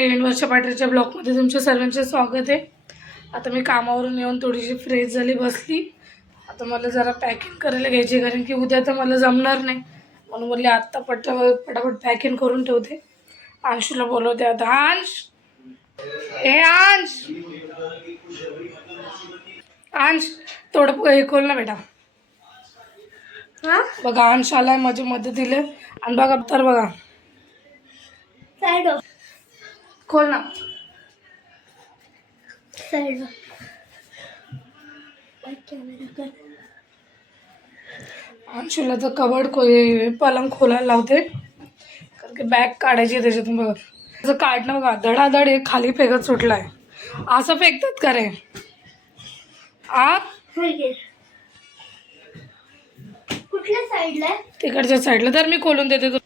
वर्षा पाटीलच्या ब्लॉगमध्ये तुमच्या सर्वांचे स्वागत आहे. आता मी कामावरून येऊन थोडीशी फ्रेश झाली बसली. आता मला जरा पॅकिंग करायला घ्यायची कारण की उद्या तर मला जमणार नाही. म्हणून बोलले आत्ता पट पटापट पॅकिंग करून ठेवते. अंशूला बोलवते आता. अंश! ए अंश! अंश थोडं हे खोल ना बेटा. हा? बघा अंश आलाय माझ्या मदतीला आणि बघा तर बघा. खोल ना कर. अंशूला तर कबड को हे पलंग खोलायला लावते. कारण की बॅग काढायची त्याच्यातून बघा. त्याचं काढणं बघा धडाधड हे खाली फेकत सुटलाय. असं फेकतात का रे? आ? कुठल्या साईडला आहे? तिकडच्या साईडला. तर मी खोलून देते तू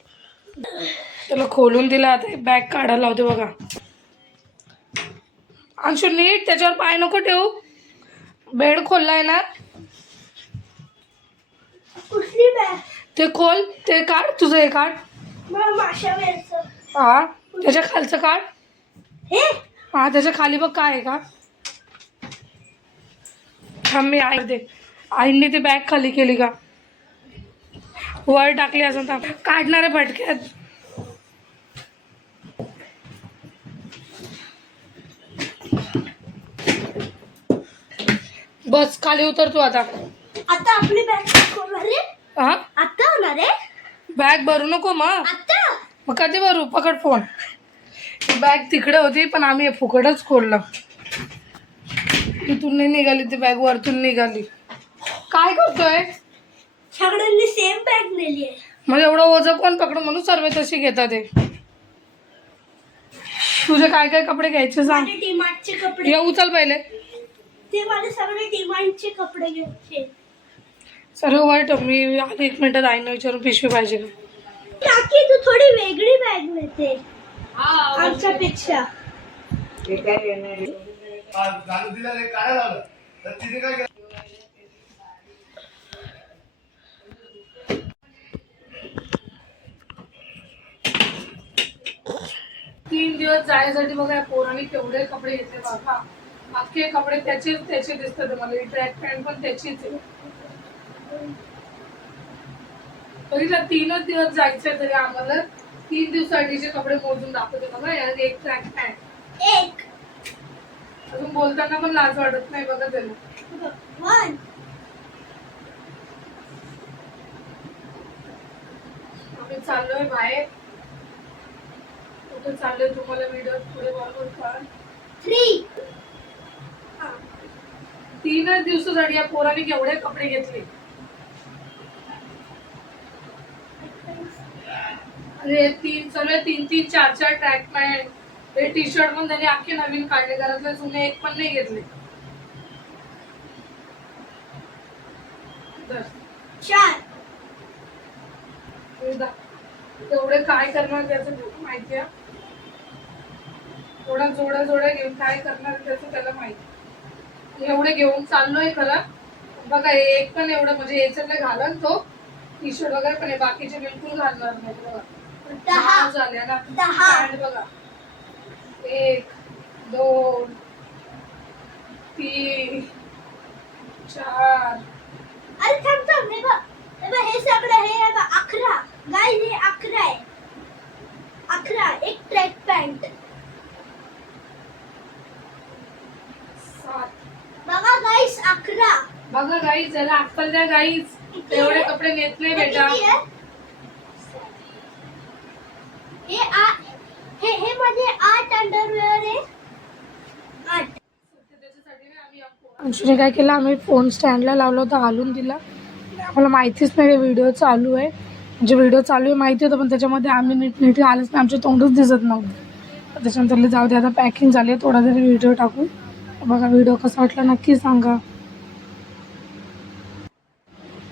त्याला खोलून दिलं आता बॅग काढायला लावते बघा. अंशू नीट त्याच्यावर पाय नको ठेवू. बेड खोललाय ना. ते खोल ते काढ तुझं हे काढ. हा त्याच्या खालचं काढ. हे? त्याच्याखाली बघ काय आहे का. थांब मी आई दे. आईने ती बॅग खाली केली का. वर टाकली असं काढणारे फटक्यात. बस खाली उतर तू आता. आता आपली बॅग होणार आहे हा? आता होणार आहे बॅग भरू नको मग. आता? मग कधी भरू? पकड फोन बॅग तिकडे होती पण आम्ही हे फुकटच खोललं. इथून नाही निघाली ती बॅग वरतून निघाली. काय करतोय? सगळ्यांनी सेम बॅग नेली आहे. मग एवढं ओझं कोण पकड? म्हणून सर्व तशी घेतात ते तुझे काय काय कपडे घ्यायचे सांग. कपडे. ये उचल पहिले. ते माझे सगळे डिमांडचे कपडे घ्यायचे. सर्व वाईट मी आधी एक मिनिटात आईनं विचारून पिशवी पाहिजे का? काकी तू थोडी वेगळी बॅग नेते. आमच्यापेक्षा. तीन दिवस जायसाठी बघा पोरांनी केवढे कपडे घेतले बघा. अख्खे कपडे त्याचेच त्याचे दिसतात मला ट्रॅक पॅन्ट पण त्याचीच आहे. बघितलं तीनच दिवस जायचे तरी आम्हाला. तीन दिवसासाठीचे कपडे मोजून दाखवते बघा यात एक ट्रॅक पॅन्ट एक. अजून बोलताना पण लाज वाटत नाही बघा त्याला. आम्ही चाललोय बाहेर. कुठे चाललोय तुम्हाला व्हिडिओ पुढे बरोबर कळेल. थ्री तीनच दिवसासाठी या पोराने केवढे कपडे घेतले. अरे तीन सगळे तीन तीन चार चार ट्रॅक पॅन्ट हे टी शर्ट पण त्यांनी अख्खे नवीन काढले घरातले जुने एक पण नाही घेतले. तेवढे काय करणार त्याचं माहिती आहे? थोडा जोड्या जोड्या घेऊन काय करणार त्याचं त्याला माहिती. एवढे घेऊन चाललोय खरं. बघा एक पण एवढं म्हणजे याच्यातलं घालन तो. टी शर्ट वगैरे पण हे बाकीचे बिलकुल घालणार नाही बघा. दहा. दहा झाले ना. पॅन्ट बघा. एक दोन तीन चार. अरे थांब थांब. हे हे बघ हे सगळं हे आहे बघ अकरा गाय हे अकरा आहे अकरा एक ट्रॅक पॅन्ट सात बघा गाईस अकरा गाईच याला अक्कल द्या गाईच एवढे कपडे नेत नाही बेटा. किती आहे? हे आ- हे हे माझे आठ अंडरवेअर आहे. आठ. अंशुने काय केलं? आम्ही फोन स्टँडला लावला होता हालून दिला. आम्हाला माहितीच नाही व्हिडिओ चालू आहे. म्हणजे व्हिडिओ चालू आहे माहिती होतं पण त्याच्यामध्ये आम्ही नीट नीट आलंच नाही. आमचे तोंडच दिसत नव्हतं. त्याच्यानंतर जाऊ दे आता पॅकिंग झाली आहे थोडा तरी व्हिडिओ टाकू. बघा व्हिडिओ कसा वाटला नक्की सांगा.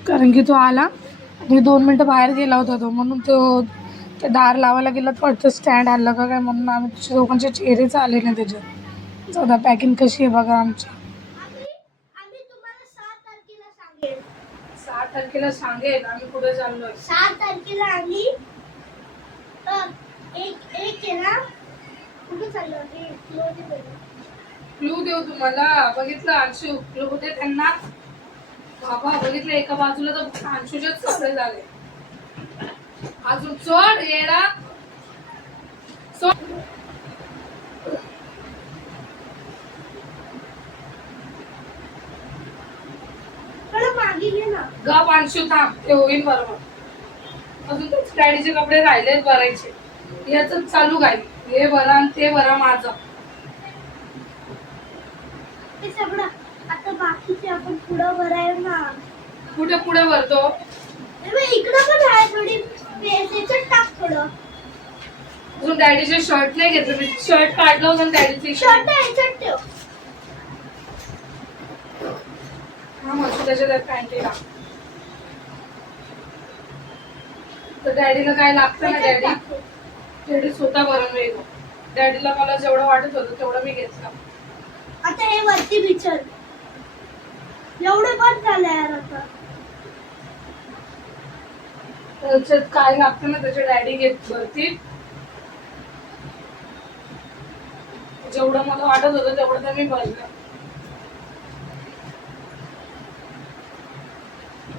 कारण की तो आला आणि दोन मिनटं बाहेर गेला होता तो. म्हणून तो ते दार लावायला गेला तर वाटतं स्टँड आलं का काय म्हणून आम्ही तुझ्या दोघांचे चेहरेच आले नाही त्याच्यात. जाऊ पॅकिंग कशी आहे बघा आमची. सहा तारखेला सांगेल सहा तारखेला सांगेल आम्ही कुठे चाललोय. सहा तारखेला आम्ही एक एक ना? कुठे चाललो क्लू देऊ तुम्हाला. बघितलं अंशू क्लू दे त्यांना. बाबा बघितलं एका बाजूला तर अंशूचेच कपडे झाले. अजून चढ येडा. गप अंशू थांब. ते होईल बरोबर. अजून तेच डॅडीचे कपडे राहिलेत भरायचे याच चालू काय? हे भरा आणि ते भरा माझं. ते सगळं आता बाकीचे आपण पुढं भराय ना कुठे पुढे भरतो इकडं पण आहे थोडी. टाक थोडं. अजून डॅडीचे शर्ट नाही घेतलं. मी शर्ट काढलं होतं डॅडीची शर्ट ह्याच्यात ठेव. हा मस्त त्याच्यात पॅन्टीला तर डॅडीला काय लागतं ना डॅडी. डॅडी स्वतः भरून वेगळं डॅडीला मला जेवढं वाटत होतं तेवढं मी घेतलं. आता हे वरती बिचल एवढं पण झालं यार आता. त्याच्यात काय लागतं ना त्याचे डॅडी घेत भरतील जेवढं मला वाटत होतं तेवढं तर मी भरलं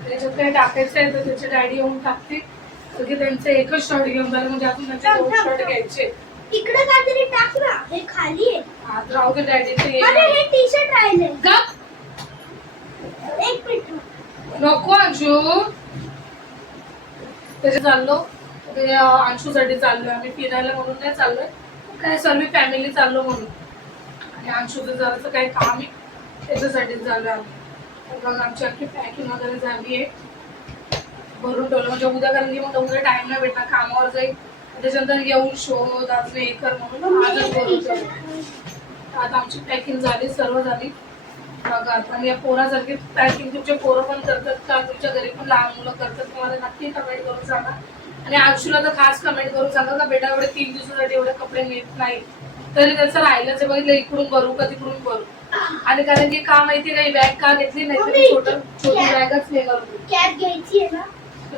त्याच्यात काही टाकायचं आहे तर त्याचे डॅडी येऊन टाकतील. की त्यांचं एकच शर्ट घेऊन झालं म्हणजे त्यांचे दोन शर्ट घ्यायचे इकडे काहीतरी टाक ना हे खाली आहे. आज राहू दे डॅडीचे अरे हे टी शर्ट राहिले गप. एक मिनिट. नको अंशू. त्याचे चाललो. ते अंशूसाठी चाललोय आम्ही फिरायला म्हणून नाही चाललोय. काय सर्व फॅमिली चाललो म्हणून. आणि अंशूचं जरासं काही काम आहे त्याच्यासाठीच चाललोय आम्ही. मग आमची अख्खी पॅकिंग वगैरे झाली आहे. भरून ठेवलं. म्हणजे उद्या कारण की मग उद्या टाइम नाही भेटणार कामावर जाईल. त्याच्यानंतर येऊन शो अजून हे कर म्हणून मम्मी आजच भरून ठेवलं. आता आमची पॅकिंग झाली सर्व झाली. बघा या पोरासारखी पॅकिंग तुमचे पोरं पण करतात का? तुमच्या घरी पण लहान मुलं करतात तुम्हाला नक्की कमेंट करून सांगा. आणि अंशूला तर खास कमेंट करून सांगा का बेटा एवढे तीन दिवसासाठी एवढे कपडे नेत नाही. तरी त्याचं राहिलंच बघितलं इकडून भरू का तिकडून भरू आणि कारण की का माहिती नाही बॅग का घेतली नाही छोट छोटी बॅगच नाही करून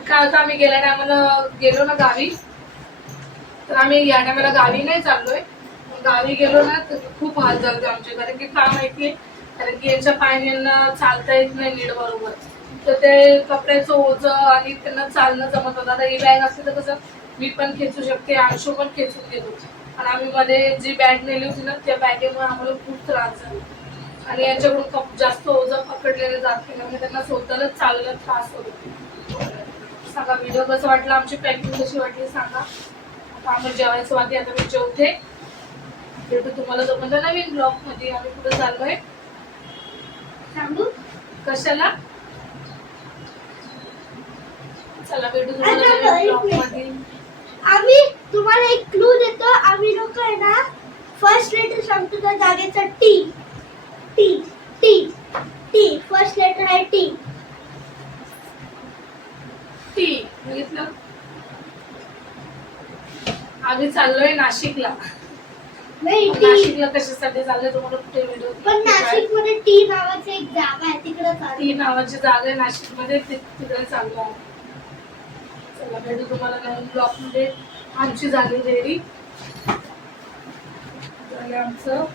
काय होतं आम्ही गेल्या टायमाला गेलो ना गावी. तर आम्ही या टायमाला गावी नाही चाललोय. पण गावी गेलो ना तर खूप हाल झाले आमचे. कारण की का माहितीये कारण की यांच्या पायाने यांना चालता येत नाही नीट बरोबर. तर ते कपड्याचं ओझं आणि त्यांना चालणं जमत होतं. आता ही बॅग असते तर कसं मी पण खेचू शकते आयुष्य पण खेचून घेतो. आणि आम्ही मध्ये जी बॅग नेली होती ना त्या बॅगेमुळे आम्हाला खूप त्रास झाला. आणि यांच्याकडून कप जास्त ओझं पकडलेलं जात नाही. म्हणजे त्यांना स्वतःलाच चालणं त्रास होतो. सांगा व्हिडिओ कसं वाटलं? आमची पॅकिंग कशी वाटली सांगा? आता आम्ही जेवायचं वाटते आता मी जेवते. भेटू तुम्हाला जमलं नवीन ब्लॉगमध्ये आम्ही कुठे चाललोय. सांगू? कशाला? चला भेटू आम्ही तुम्हाला एक क्लू देतो. आम्ही लोक आहे ना फर्स्ट लेटर सांगतो त्या जागेचा T T T T first letter आहे टी टी बघितलं? आम्ही चाललोय नाशिकला. नाही नाशिकला कशासाठी चाललोय तुम्हाला कुठे व्हिडिओ पण नाशिकमध्ये टी नावाची एक जागा आहे तिकडे ती चालू नावाची जागा आहे नाशिकमध्ये ति- तिकडे चाललो आहे. चला भेटू तुम्हाला नवीन ब्लॉकमध्ये. आमची झाली रेडी. झाले आमचं.